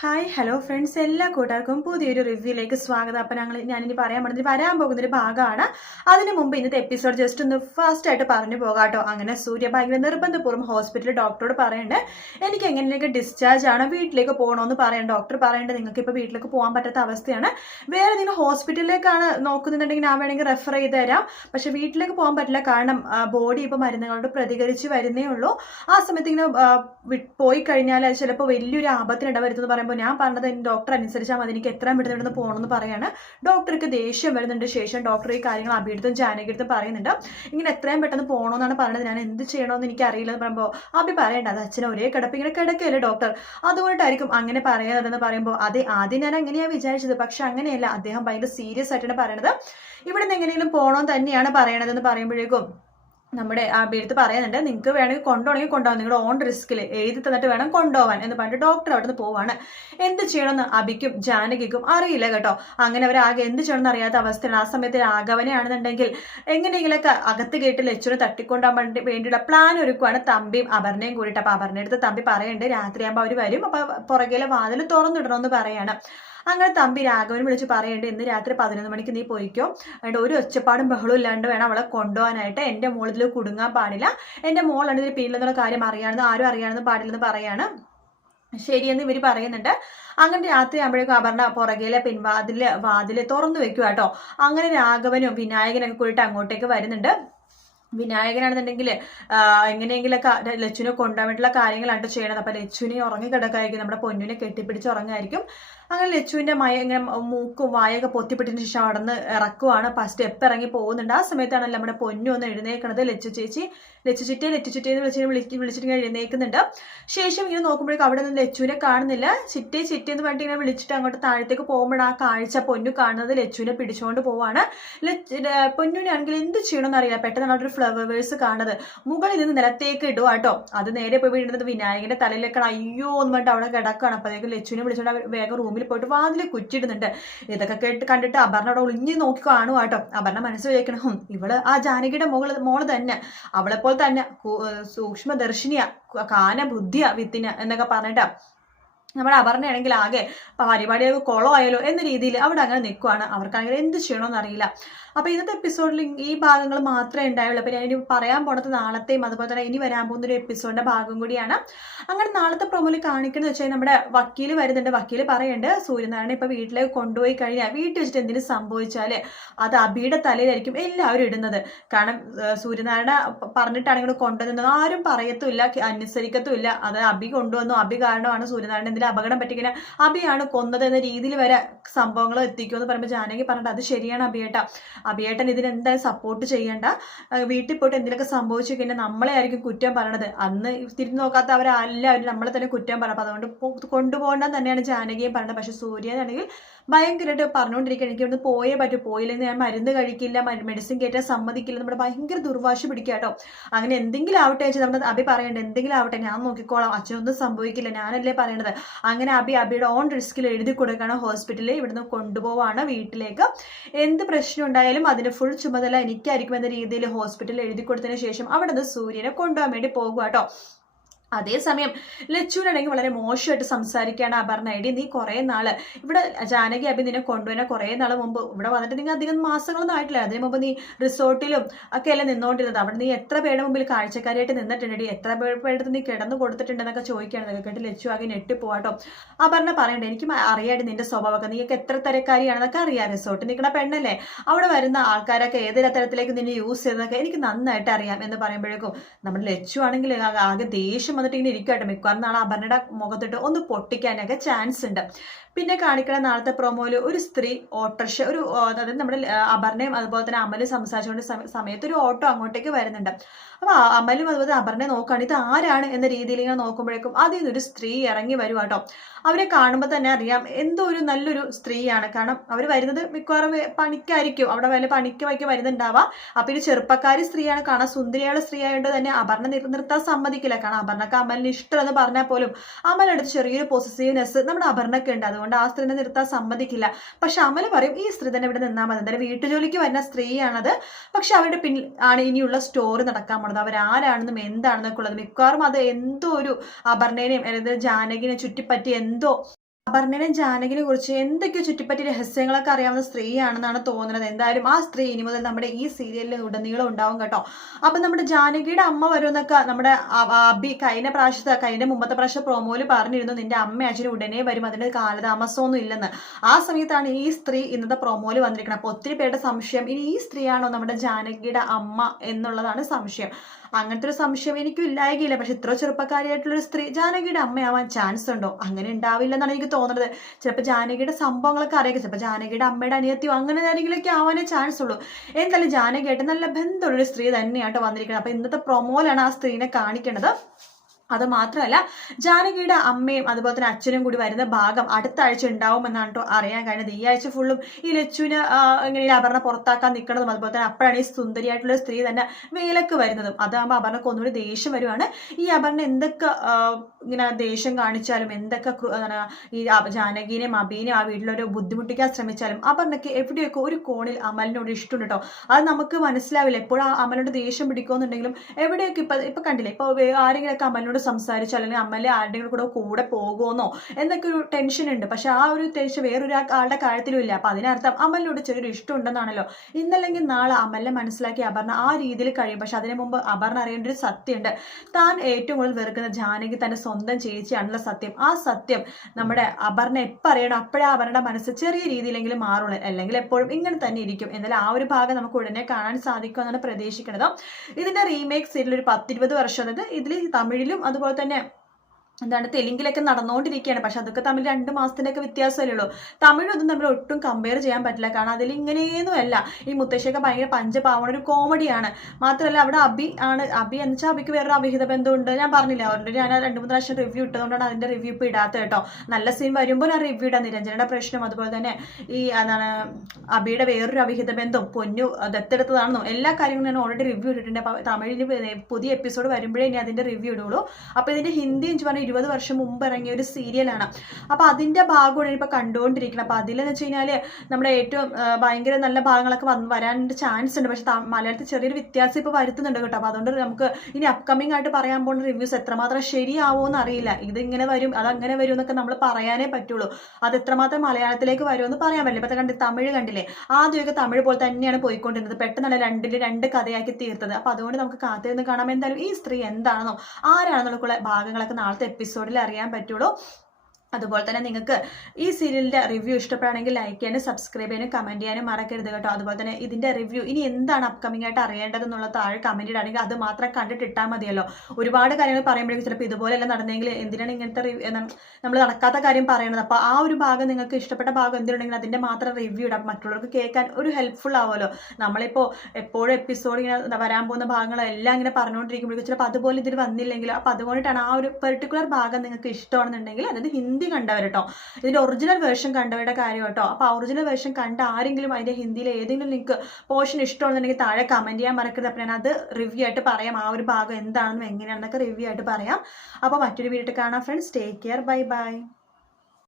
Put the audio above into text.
Hi hello friends, എല്ലാ കൂട്ടുകാർക്കും പുതിയൊരു റിവ്യൂയിലേക്ക് സ്വാഗതം. അപ്പം ഞാനിനി പറയാൻ പോകുന്നത് വരാൻ പോകുന്നൊരു ഭാഗമാണ്. അതിനു മുമ്പ് ഇന്നത്തെ എപ്പിസോഡ് ജസ്റ്റ് ഒന്ന് ഫാസ്റ്റ് ആയിട്ട് പറഞ്ഞു പോകാം കേട്ടോ. അങ്ങനെ സൂര്യ ഭയങ്കര നിർബന്ധപൂർവ്വം ഹോസ്പിറ്റലിൽ ഡോക്ടറോട് പറയണ്ടേ, എനിക്ക് എങ്ങനെയൊക്കെ ഡിസ്ചാർജ് ആണ്, വീട്ടിലേക്ക് പോകണമെന്ന് പറയാം. ഡോക്ടർ പറയണ്ടേ, നിങ്ങൾക്ക് ഇപ്പോൾ വീട്ടിലേക്ക് പോകാൻ പറ്റാത്ത അവസ്ഥയാണ്, വേറെ നിങ്ങൾ ഹോസ്പിറ്റലിലേക്കാണ് നോക്കുന്നുണ്ടെങ്കിൽ ഞാൻ വേണമെങ്കിൽ റെഫർ ചെയ്ത് തരാം, പക്ഷെ വീട്ടിലേക്ക് പോകാൻ പറ്റില്ല, കാരണം ബോഡി ഇപ്പോൾ മരുന്നുകളോട് പ്രതികരിച്ച് വരുന്നേ ഉള്ളൂ. ആ സമയത്ത് ഇങ്ങനെ പോയി കഴിഞ്ഞാൽ ചിലപ്പോൾ വലിയൊരു ആപത്തിനിട വരുത്തുമെന്ന് പറയുമ്പോൾ ഞാൻ പറഞ്ഞത് ഡോക്ടർ അനുസരിച്ചാൽ മതി, എനിക്ക് എത്രയും പെട്ടെന്ന് ഇവിടുന്ന് പോകണമെന്ന് പറയാണ്. ഡോക്ടർക്ക് ദേഷ്യം വരുന്നുണ്ട്. ശേഷം ഡോക്ടർ ഈ കാര്യങ്ങൾ അഭിയെടുത്തും ജാനകിയെടുത്തും പറയുന്നുണ്ട്, ഇങ്ങനെ എത്രയും പെട്ടെന്ന് പോകണമെന്നാണ് പറയുന്നത്, ഞാൻ എന്ത് ചെയ്യണമെന്ന് എനിക്ക് അറിയില്ല എന്ന് പറയുമ്പോൾ അഭി പറയണ്ട, അത് അച്ഛനെ ഒരേ കിടപ്പ് ഇങ്ങനെ കിടക്കുകയല്ലേ ഡോക്ടർ, അതുകൊണ്ടായിരിക്കും അങ്ങനെ പറയുന്നതെന്ന് പറയുമ്പോൾ അതെ, ആദ്യം ഞാൻ അങ്ങനെയാണ് വിചാരിച്ചത്, പക്ഷെ അങ്ങനെയല്ല, അദ്ദേഹം ഭയങ്കര സീരിയസ് ആയിട്ടാണ് പറയണത്, ഇവിടെ നിന്ന് എങ്ങനെയെങ്കിലും പോകണമെന്ന് തന്നെയാണ് പറയണതെന്ന് പറയുമ്പോഴേക്കും നമ്മുടെ ആ ബീടുത്ത് പറയുന്നുണ്ട്, നിങ്ങൾക്ക് വേണമെങ്കിൽ കൊണ്ടുപോകണമെങ്കിൽ കൊണ്ടുപോകാം, നിങ്ങളുടെ ഓൺ റിസ്കിൽ എഴുതി തന്നിട്ട് വേണം കൊണ്ടുപോകാൻ എന്ന് പറഞ്ഞിട്ട് ഡോക്ടർ അവിടെ നിന്ന് പോവാണ്. എന്ത് ചെയ്യണമെന്ന് അഭിക്കും ജാനകിക്കും അറിയില്ല കേട്ടോ. അങ്ങനെ അവർ ആകെ എന്ത് ചെയ്യണമെന്ന് അറിയാത്ത അവസ്ഥയാണ്. ആ സമയത്ത് രാഘവനെയാണെന്നുണ്ടെങ്കിൽ എങ്ങനെയെങ്കിലൊക്കെ അകത്ത് കേട്ട് ലച്ചുവിനെ തട്ടിക്കൊണ്ടാൻ വേണ്ടിയുള്ള പ്ലാൻ ഒരുക്കുവാണ് തമ്പിയും അപർണയും കൂടിയിട്ട്. അപ്പൊ അപർണയുടെ അടുത്ത് തമ്പി പറയുന്നുണ്ട്, രാത്രിയാകുമ്പോൾ അവർ വരും, അപ്പൊ പുറകിലെ വാതിൽ തുറന്നിടണമെന്ന് പറയാണ്. അങ്ങനെ തമ്പി രാഘവൻ വിളിച്ച് പറയേണ്ടത്, ഇന്ന് രാത്രി 11 മണിക്ക് നീ പോയിക്കോ, അതുകൊണ്ട് ഒരു ഒച്ചപ്പാടും ബഹളവും ഇല്ലാണ്ട് വേണം അവളെ കൊണ്ടുപോകാനായിട്ട്, എൻ്റെ മോളിൽ കുടുങ്ങാൻ പാടില്ല, എൻ്റെ മോളാണ് ഇതിൽ പിന്നിലെന്നുള്ള കാര്യം അറിയാണെന്ന് ആരും അറിയാണെന്ന് പാടില്ലെന്ന് പറയാണ്. ശരിയെന്ന് ഇവർ പറയുന്നുണ്ട്. അങ്ങനെ രാത്രി ആകുമ്പോഴേക്കും അപർണ പുറകിലെ വാതില് തുറന്നു വെക്കുക കേട്ടോ. അങ്ങനെ രാഘവനും വിനായകനൊക്കെ കൂടിയിട്ട് അങ്ങോട്ടേക്ക് വരുന്നുണ്ട്. വിനായകനാണെന്നുണ്ടെങ്കിൽ എങ്ങനെയെങ്കിലൊക്കെ ലച്ചുവിനെ കൊണ്ടുപോകാൻ വേണ്ടിയുള്ള കാര്യങ്ങളാണ് ചെയ്യണത്. അപ്പൊ ലച്ചുവിനെ ഉറങ്ങിക്കിടക്കായിരിക്കും, നമ്മുടെ പൊന്നിനെ കെട്ടിപ്പിടിച്ച് ഉറങ്ങായിരിക്കും. അങ്ങനെ ലച്ചുവിന്റെ ഇങ്ങനെ മൂക്കും വായൊക്കെ പൊത്തിപ്പിട്ടതിന് ശേഷം അവിടെ നിന്ന് ഇറക്കുവാണ്. സ്റ്റെപ്പ് ഇറങ്ങി പോകുന്നുണ്ട്. ആ സമയത്താണല്ലോ നമ്മുടെ പൊന്നു ഒന്ന് എഴുന്നേക്കണത്. ലച്ചു ചിറ്റേ എന്ന് വിളിച്ചിട്ട് ഇങ്ങനെ എഴുന്നേക്കുന്നുണ്ട്. ശേഷം ഇങ്ങനെ നോക്കുമ്പോഴേക്കും അവിടെ നിന്ന് ലച്ചുവിനെ കാണുന്നില്ല. ചിറ്റേ എന്ന് പറഞ്ഞിട്ട് ഇങ്ങനെ വിളിച്ചിട്ട് അങ്ങോട്ട് താഴത്തേക്ക് പോകുമ്പോൾ ആ കാഴ്ച പൊന്നു കാണുന്നത് ലച്ചുവിനെ പിടിച്ചുകൊണ്ട് പോവാണ്. പൊന്നുവിനാണെങ്കിൽ എന്ത് ചെയ്യണമെന്ന് അറിയില്ല. പെട്ടെന്ന് അവിടെ ഒരു ഫ്ലവേഴ്സ് കാണുന്നത് മുകളിൽ നിന്ന് നിലത്തേക്ക് ഇടുക കേട്ടോ. അത് നേരെ പോയി വീഴുന്നത് വിനായകന്റെ തലയിലേക്കാണ്. അയ്യോ എന്ന് പറഞ്ഞിട്ട് അവിടെ കിടക്കുകയാണ്. അപ്പോഴേക്കും ലച്ചുവിനെ വിളിച്ചുകൊണ്ട് വേഗം റൂമിൽ പോയിട്ട് വാതിൽ കുറ്റിടുന്നുണ്ട്. ഇതൊക്കെ കണ്ടിട്ട് അപർണ അവിടെ ഒളിഞ്ഞു നോക്കി കാണുക കേട്ടോ. അപർണ മനസ്സ് വിചാരിക്കണം, ഇവള് ആ ജാനകിയുടെ മോള് തന്നെ, അവളെപ്പോൾ തന്നെ സൂക്ഷ്മദർശിനിയ, കാന ബുദ്ധിയ വിത്തിന എന്നൊക്കെ പറഞ്ഞിട്ടാ നമ്മുടെ അപർണയാണെങ്കിൽ ആകെ പരിപാടിയൊക്കെ കുളമായാലോ എന്ന രീതിയിൽ അവിടെ അങ്ങനെ നിൽക്കുവാണ്. അവർക്കാണെങ്കിൽ എന്ത് ചെയ്യണമെന്ന് അറിയില്ല. അപ്പൊ ഇന്നത്തെ എപ്പിസോഡിൽ ഈ ഭാഗങ്ങൾ മാത്രമേ ഉണ്ടായുള്ളൂ. അപ്പൊ ഞാൻ ഇനി പറയാൻ പോണത് നാളത്തെയും അതുപോലെ തന്നെ ഇനി വരാൻ പോകുന്ന ഒരു എപ്പിസോഡിന്റെ ഭാഗം കൂടിയാണ്. അങ്ങനെ നാളത്തെ പ്രൊമോയിൽ കാണിക്കുന്നത് വെച്ചാൽ നമ്മുടെ വക്കീല് വരുന്നുണ്ട്. വക്കീല് പറയുന്നുണ്ട്, സൂര്യനാരായണ ഇപ്പൊ വീട്ടിലേക്ക് കൊണ്ടുപോയി കഴിഞ്ഞാൽ വീട്ടിൽ വെച്ചിട്ട് എന്തെങ്കിലും സംഭവിച്ചാല് അത് അബിയുടെ തലയിലായിരിക്കും എല്ലാവരും ഇടുന്നത്. കാരണം സൂര്യനാരായണ പറഞ്ഞിട്ടാണെങ്കിൽ കൊണ്ടുവന്നത് ആരും പറയത്തുമില്ല, അനുസരിക്കത്തുമില്ല. അത് അബി കൊണ്ടുവന്നു, അബി കാരണമാണ് സൂര്യനാരായണ എന്തെങ്കിലും അപകടം പറ്റിക്കുന്ന അബിയാണ് കൊന്നത് എന്ന രീതിയിൽ വരെ സംഭവങ്ങൾ എത്തിക്കുമെന്ന് പറയുമ്പോൾ ജാനകി പറഞ്ഞിട്ട്, അത് ശരിയാണ് അഭിയേട്ടൻ ഇതിനെന്തായാലും സപ്പോർട്ട് ചെയ്യേണ്ട, വീട്ടിൽ പോയിട്ട് എന്തെങ്കിലുമൊക്കെ സംഭവിച്ചു കഴിഞ്ഞാൽ നമ്മളെ ആയിരിക്കും കുറ്റം പറയണത്, അന്ന് തിരിഞ്ഞു നോക്കാത്ത അവരെല്ലാവരും നമ്മളെ തന്നെ കുറ്റം പറയും, അപ്പൊ അതുകൊണ്ട് കൊണ്ടുപോകണ്ടെന്ന് തന്നെയാണ് ജാനകിയും പറഞ്ഞത്. പക്ഷെ സൂര്യനാണെങ്കിൽ ഭയങ്കരമായിട്ട് പറഞ്ഞുകൊണ്ടിരിക്കുകയാണ്, എനിക്ക് ഇവിടുന്ന് പോയേ പറ്റൂ, പോയില്ലെങ്കിൽ ഞാൻ മരുന്ന് കഴിക്കില്ല, മെഡിസിൻ കയറ്റാൻ സമ്മതിക്കില്ല, നമ്മുടെ ഭയങ്കര ദുർവാശി പിടിക്കുക കേട്ടോ. അങ്ങനെ എന്തെങ്കിലും ആവട്ടെ വെച്ചാൽ നമ്മുടെ അഭി പറയണ്ടേ, എന്തെങ്കിലും ആവട്ടെ ഞാൻ നോക്കിക്കോളാം, അച്ഛനൊന്നും സംഭവിക്കില്ല, ഞാനല്ലേ പറയണത്. അങ്ങനെ അബിയുടെ ഓൺ റിസ്കിൽ എഴുതി കൊടുക്കുകയാണ് ഹോസ്പിറ്റലിൽ, ഇവിടുന്ന് കൊണ്ടുപോവാണ് വീട്ടിലേക്ക്. എന്ത് പ്രശ്നം ഉണ്ടായാലും അതിന് ഫുൾ ചുമതല എനിക്കായിരിക്കും എന്ന രീതിയിൽ ഹോസ്പിറ്റലിൽ എഴുതി കൊടുത്തതിന് ശേഷം അവിടെ നിന്ന് സൂര്യനെ കൊണ്ടുപോകാൻ വേണ്ടി പോകുക കേട്ടോ. അതേസമയം ലച്ചുവിനാണെങ്കിൽ വളരെ മോശമായിട്ട് സംസാരിക്കുകയാണ് അപർണ. എടി നീ കുറേ നാള് ഇവിടെ ജാനകി അഭി നിന്നെ കൊണ്ടുവരാൻ കുറേ നാൾ മുമ്പ് ഇവിടെ വന്നിട്ട് നിങ്ങൾ അധികം മാസങ്ങളൊന്നും ആയിട്ടില്ല, അതിന് മുമ്പ് നീ റിസോർട്ടിലും ഒക്കെ അല്ലേ നിന്നുകൊണ്ടിരുന്നത്, അവിടെ നീ എത്ര പേരുടെ മുമ്പിൽ കാഴ്ചക്കാരിയായിട്ട് നിന്നിട്ടുണ്ടെടി, എത്ര പേരുടെ നീ കിടന്നു കൊടുത്തിട്ടുണ്ടെന്നൊക്കെ ചോദിക്കുകയാണ്. അതൊക്കെ കേട്ട് ലച്ചു ആകെ ഞെട്ടിപ്പോവാട്ടോ. അപർണ പറയണ്ടേ, എനിക്ക് അറിയാടി നിന്റെ സ്വഭാവമൊക്കെ, നീയൊക്കെ എത്ര തരക്കാരിയാണെന്നൊക്കെ അറിയാം, റിസോർട്ടിൽ നിൽക്കുന്ന പെണ്ണല്ലേ, അവിടെ വരുന്ന ആൾക്കാരൊക്കെ ഏതൊരു തരത്തിലേക്ക് നിന്നെ യൂസ് ചെയ്തതൊക്കെ എനിക്ക് നന്നായിട്ട് അറിയാം എന്ന് പറയുമ്പോഴേക്കും നമ്മുടെ ലച്ചു ആണെങ്കിൽ ആകെ ദേഷ്യം വന്നിട്ട് ഇങ്ങനെ ഇരിക്കട്ടെ. മിക്കവാറും നാളെ അപർണയുടെ മുഖത്തിട്ട് ഒന്ന് പൊട്ടിക്കാനൊക്കെ ചാൻസ് ഉണ്ട്. പിന്നെ കാണിക്കണ നാളത്തെ പ്രൊമോയില് ഒരു സ്ത്രീ ഓട്ടോറിക്ഷ, അതായത് നമ്മുടെ അപർണയും അതുപോലെ തന്നെ അമലും സംസാരിച്ചുകൊണ്ട് സമയത്ത് ഒരു ഓട്ടോ അങ്ങോട്ടേക്ക് വരുന്നുണ്ട്. അപ്പൊ അമലും അതുപോലെ അപർണയെ നോക്കുകയാണ്, ഇത് ആരാണ് എന്ന രീതിയിൽ ഇങ്ങനെ നോക്കുമ്പോഴേക്കും അതിൽ നിന്നൊരു സ്ത്രീ ഇറങ്ങി വരും കേട്ടോ. അവരെ കാണുമ്പോൾ തന്നെ അറിയാം എന്തോ ഒരു നല്ലൊരു സ്ത്രീയാണ്, കാരണം അവർ വരുന്നത് മിക്കവാറും പണിക്കായിരിക്കും, അവിടെ വല്ല പണിക്ക് വരുന്നുണ്ടാവാം. അപ്പൊ ഇത് ചെറുപ്പക്കാരി സ്ത്രീയാണ്, കാണാൻ സുന്ദരിയുള്ള സ്ത്രീ ആയതുകൊണ്ട് തന്നെ അപർണ നിർത്താൻ സമ്മതിക്കില്ല. കാരണം അപർണക്ക് അമലിന് ഇഷ്ടമെന്ന് പറഞ്ഞാൽ പോലും അമലെടുത്ത് ചെറിയൊരു പോസിറ്റീവ്നെസ് നമ്മുടെ അപർണക്ക് ഉണ്ട്, അതുകൊണ്ട് ആ സ്ത്രീനെ നിർത്താൻ സമ്മതിക്കില്ല. പക്ഷെ അമല് പറയും ഈ സ്ത്രീ തന്നെ ഇവിടെ നിന്നാൽ മതി, എന്തായാലും വീട്ടുജോലിക്ക് വരുന്ന സ്ത്രീയാണത്, പക്ഷെ അവരുടെ പിന്നിൽ ആണ് ഇനിയുള്ള സ്റ്റോറി നടക്കാൻ പോണത്, അവരാരാണെന്നും എന്താണെന്നൊക്കെ ഉള്ളത്. മിക്കവാറും അത് എന്തോ ഒരു അപർണേനെയും അല്ലെങ്കിൽ ജാനകിനെ ചുറ്റിപ്പറ്റി എന്തോ അപർണയും ജാനകിനെ കുറിച്ച് എന്തൊക്കെയോ ചുറ്റിപ്പറ്റി രഹസ്യങ്ങളൊക്കെ അറിയാവുന്ന സ്ത്രീയാണെന്നാണ് തോന്നുന്നത്. എന്തായാലും ആ സ്ത്രീ ഇനി മുതൽ നമ്മുടെ ഈ സീരിയലിൽ ഉടനീളം ഉണ്ടാവും കേട്ടോ. അപ്പൊ നമ്മുടെ ജാനകിയുടെ അമ്മ വരുമെന്നൊക്കെ നമ്മുടെ അബി കഴിഞ്ഞ മുമ്പത്തെ പ്രാവശ്യം പ്രോമോയിൽ പറഞ്ഞിരുന്നു, നിന്റെ അമ്മ അച്ഛനും ഉടനെ വരും, അതിന് കാലതാമസമൊന്നും ഇല്ലെന്ന്. ആ സമയത്താണ് ഈ സ്ത്രീ ഇന്നത്തെ പ്രോമോയിൽ വന്നിരിക്കുന്നത്. അപ്പൊ ഒത്തിരി പേരുടെ സംശയം ഇനി ഈ സ്ത്രീയാണോ നമ്മുടെ ജാനകിയുടെ അമ്മ എന്നുള്ളതാണ് സംശയം. അങ്ങനത്തെ ഒരു സംശയം എനിക്കും ഇല്ലായകയില്ല. പക്ഷെ ഇത്ര ചെറുപ്പക്കാരിയായിട്ടുള്ളൊരു സ്ത്രീ ജാനകിയുടെ അമ്മയാവാൻ ചാൻസ് ഉണ്ടോ? അങ്ങനെ ഉണ്ടാവില്ലെന്നാണ് എനിക്ക് തോന്നുന്നത്. ചിലപ്പോൾ ജാനകിയുടെ സംഭവങ്ങളൊക്കെ അറിയാം, ചിലപ്പോൾ ജാനകിയുടെ അമ്മയുടെ അനിയത്തിയോ അങ്ങനെ ആരെങ്കിലുമൊക്കെ ആവാനേ ചാൻസ് ഉള്ളൂ. എന്തായാലും ജാനകിയായിട്ട് നല്ല ബന്ധമുള്ളൊരു സ്ത്രീ തന്നെയായിട്ട് വന്നിരിക്കുന്നത്. അപ്പൊ ഇന്നത്തെ പ്രൊമോയിലാണ് ആ സ്ത്രീനെ കാണിക്കേണ്ടത്. അത് മാത്രമല്ല, ജാനകിയുടെ അമ്മയും അതുപോലെ തന്നെ അച്ഛനും കൂടി വരുന്ന ഭാഗം അടുത്ത ആഴ്ച ഉണ്ടാവുമെന്നാണ് കേട്ടോ അറിയാൻ കഴിഞ്ഞത്. ഈ ആഴ്ച ഫുള്ളും ഈ ലച്ചുവിന് ഇങ്ങനെ അപർണ പുറത്താക്കാൻ നിൽക്കുന്നതും അതുപോലെ തന്നെ അപ്പോഴാണ് ഈ സുന്ദരിയായിട്ടുള്ള സ്ത്രീ തന്നെ വേലക്ക് വരുന്നതും. അതാകുമ്പോൾ അപർണക്ക് ഒന്നുകൂടി ദേഷ്യം വരുവാണ്. ഈ അപർണ എന്തൊക്കെ ഇങ്ങനെ ദേഷ്യം കാണിച്ചാലും എന്തൊക്കെ ഈ ജാനകിനെയും അബീനെയും ആ വീട്ടിലൊരു ബുദ്ധിമുട്ടിക്കാൻ ശ്രമിച്ചാലും അപർണയ്ക്ക് എവിടെയൊക്കെ ഒരു കോണിൽ അമലിനോട് ഇഷ്ടമുണ്ട് കേട്ടോ. അത് നമുക്ക് മനസ്സിലാവില്ല. എപ്പോഴും അമലിനോട് ദേഷ്യം പിടിക്കുമെന്നുണ്ടെങ്കിലും എവിടെയൊക്കെ ഇപ്പൊ കണ്ടില്ലേ, ഇപ്പൊ ആരെങ്കിലൊക്കെ അമലിനോട് സംസാരിച്ചു അല്ലെങ്കിൽ അമ്മലെ ആരുടെയും കൂടെ പോകുമെന്നോ എന്നൊക്കെ ഒരു ടെൻഷൻ ഉണ്ട്. പക്ഷെ ആ ഒരു ടെൻഷൻ വേറൊരാളുടെ കാര്യത്തിലും ഇല്ല. അപ്പൊ അതിനർത്ഥം അമലിനോട് ചെറിയൊരു ഇഷ്ടം ഉണ്ടെന്നാണല്ലോ. ഇന്നല്ലെങ്കിൽ നാളെ അമലിനെ മനസ്സിലാക്കി അപർണ ആ രീതിയിൽ കഴിയും. പക്ഷെ അതിനു മുമ്പ് അപർണ അറിയേണ്ട ഒരു സത്യമുണ്ട്. താൻ ഏറ്റവും കൂടുതൽ വെറുക്കുന്ന ജാനകി തന്റെ സ്വന്തം ചേച്ചിയാണുള്ള സത്യം. ആ സത്യം നമ്മുടെ അപർണ എപ്പോൾ അറിയണം, അപ്പോഴേ അപർണയുടെ മനസ്സ് ചെറിയ രീതിയിലെങ്കിലും മാറുള്ളൂ. അല്ലെങ്കിൽ എപ്പോഴും ഇങ്ങനെ തന്നെ ഇരിക്കും. എന്നാൽ ആ ഒരു ഭാഗം നമുക്ക് ഉടനെ കാണാൻ സാധിക്കുമെന്നാണ് പ്രതീക്ഷിക്കുന്നത്. ഇതിന്റെ റീമേക്ക് സീരിയൽ ഒരു 10-20 വർഷം, അതായത് ഇതിൽ തമിഴിലും അതുപോലെ തന്നെ തെലുങ്കിലൊക്കെ നടന്നുകൊണ്ടിരിക്കുകയാണ്. പക്ഷെ അതൊക്കെ തമ്മിൽ 2 മാസത്തിൻ്റെയൊക്കെ വ്യത്യാസമല്ലേ ഉള്ളൂ. തമിഴൊന്നും തമ്മിൽ ഒട്ടും കമ്പയർ ചെയ്യാൻ പറ്റില്ല. കാരണം അതിൽ ഇങ്ങനെയൊന്നും അല്ല. ഈ മുത്തശ്ശിയൊക്കെ ഭയങ്കര പഞ്ചപാവണ ഒരു കോമഡിയാണ്. മാത്രമല്ല അവിടെ അബി എന്ന് വെച്ചാൽ അബിക്ക് വേറൊരു അവിഹിത ബന്ധമുണ്ട്. ഞാൻ പറഞ്ഞില്ല, അവരുടെ ഞാൻ 2-3 പ്രാവശ്യം റിവ്യൂ ഇട്ടതുകൊണ്ടാണ് അതിന്റെ റിവ്യൂ ഇപ്പോൾ ഇടാത്ത കേട്ടോ. നല്ല സീൻ വരുമ്പോൾ ഞാൻ റിവ്യൂ ഇടാം. നിരഞ്ജനയുടെ പ്രശ്നം അതുപോലെ തന്നെ ഈ അബിയുടെ വേറൊരു അവിഹിത ബന്ധം, പൊന്നു ദത്തെടുത്തതാണെന്നോ എല്ലാ കാര്യങ്ങളും ഞാൻ ഓൾറെഡി റിവ്യൂ ഇട്ടിട്ടുണ്ട്. അപ്പോൾ തമിഴിന് പുതിയ എപ്പിസോഡ് വരുമ്പോഴേ ഇനി അതിന്റെ റിവ്യൂ ഇടുള്ളൂ. അപ്പോൾ ഇതിന്റെ ഹിന്ദി എന്ന് പറഞ്ഞാൽ 20 വർഷം മുമ്പ് ഇറങ്ങിയ ഒരു സീരിയലാണ്. അപ്പൊ അതിന്റെ ഭാഗമാണ് ഇപ്പൊ കണ്ടുകൊണ്ടിരിക്കുന്നത്. അപ്പൊ അതിലെന്ന് വെച്ച് കഴിഞ്ഞാല് നമ്മുടെ ഏറ്റവും ഭയങ്കര നല്ല ഭാഗങ്ങളൊക്കെ വരാനുള്ള ചാൻസ് ഉണ്ട്. പക്ഷെ മലയാളത്തിൽ ചെറിയൊരു വ്യത്യാസം ഇപ്പൊ വരുത്തുന്നുണ്ട് കേട്ടോ. അപ്പൊ അതുകൊണ്ട് നമുക്ക് ഇനി അപ്കമിങ് ആയിട്ട് പറയാൻ പോകുന്ന റിവ്യൂസ് എത്രമാത്രം ശരിയാവോന്ന് അറിയില്ല. ഇതിങ്ങനെ വരും അതങ്ങനെ വരും എന്നൊക്കെ നമ്മൾ പറയാനേ പറ്റുള്ളൂ. അത് എത്രമാത്രം മലയാളത്തിലേക്ക് വരുമെന്ന് പറയാൻ പറ്റില്ല. ഇപ്പൊ തമിഴ് കണ്ടില്ലേ, ആദ്യമൊക്കെ തമിഴ് പോലെ തന്നെയാണ് പോയിക്കൊണ്ടിരുന്നത്. പെട്ടെന്നല്ല 2 കഥയാക്കി തീർത്തത്. അപ്പൊ അതുകൊണ്ട് നമുക്ക് കാത്തിരുന്ന് കാണാം എന്തായാലും ഈ സ്ത്രീ എന്താണെന്നോ ആരാണെന്നുള്ള ഭാഗങ്ങളൊക്കെ നാളത്തെ എപ്പിസോഡിൽ അറിയാൻ പറ്റുള്ളൂ. അതുപോലെ തന്നെ നിങ്ങൾക്ക് ഈ സീരിയലിന്റെ റിവ്യൂ ഇഷ്ടപ്പെടുകയാണെങ്കിൽ ലൈക്ക് ചെയ്യാനും സബ്സ്ക്രൈബ് ചെയ്യാനും കമന്റ് ചെയ്യാനും മറക്കരുത് കേട്ടോ. അതുപോലെ തന്നെ ഇതിന്റെ റിവ്യൂ ഇനി എന്താണ് അപ്കമിംഗ് ആയിട്ട് അറിയേണ്ടതെന്നുള്ള താഴെ കമന്റ് ഇടാണെങ്കിൽ അത് മാത്രം കണ്ടിട്ടിട്ടാൽ മതിയല്ലോ. ഒരുപാട് കാര്യങ്ങൾ പറയുമ്പോഴേക്കും ചിലപ്പോൾ ഇതുപോലെയല്ല നടന്നെങ്കിൽ എന്തിനാണ് ഇങ്ങനത്തെ നമ്മൾ നടക്കാത്ത കാര്യം പറയണത്. അപ്പോൾ ആ ഒരു ഭാഗം നിങ്ങൾക്ക് ഇഷ്ടപ്പെട്ട ഭാഗം എന്തിനുണ്ടെങ്കിൽ അതിന്റെ മാത്രം റിവ്യൂ ഇടാം. മറ്റുള്ളവർക്ക് കേൾക്കാൻ ഒരു ഹെൽപ്ഫുൾ ആവുമല്ലോ. നമ്മളിപ്പോൾ എപ്പോഴും എപ്പിസോഡ് ഇങ്ങനെ വരാൻ പോകുന്ന ഭാഗങ്ങളെല്ലാം ഇങ്ങനെ പറഞ്ഞുകൊണ്ടിരിക്കുമ്പോഴേക്കും ചിലപ്പോൾ അതുപോലെ ഇതിൽ വന്നില്ലെങ്കിലും അപ്പോൾ അതുകൊണ്ടിട്ടാണ് ആ ഒരു പെർട്ടിക്കുലർ ഭാഗം നിങ്ങൾക്ക് ഇഷ്ടമാണെന്നുണ്ടെങ്കിൽ അതായത് ഹിന്ദി കണ്ടവർ കേട്ടോ, ഇതിന്റെ ഒറിജിനൽ വേർഷൻ കണ്ടവരുടെ കാര്യം കേട്ടോ. അപ്പൊ ഒറിജിനൽ വേർഷൻ കണ്ട ആരെങ്കിലും അതിന്റെ ഹിന്ദിയിലെ ഏതെങ്കിലും നിങ്ങൾക്ക് പോർഷൻ ഇഷ്ടമാണെന്നുണ്ടെങ്കിൽ താഴെ കമന്റ് ചെയ്യാൻ മറക്കരുത്. അപ്പൊ ഞാൻ അത് റിവ്യൂ ആയിട്ട് പറയാം. ആ ഒരു ഭാഗം എന്താണെന്നും എങ്ങനെയാണെന്നൊക്കെ റിവ്യൂ ആയിട്ട് പറയാം. അപ്പൊ മറ്റൊരു വീഡിയോ കാണാം friends. Take care, bye bye.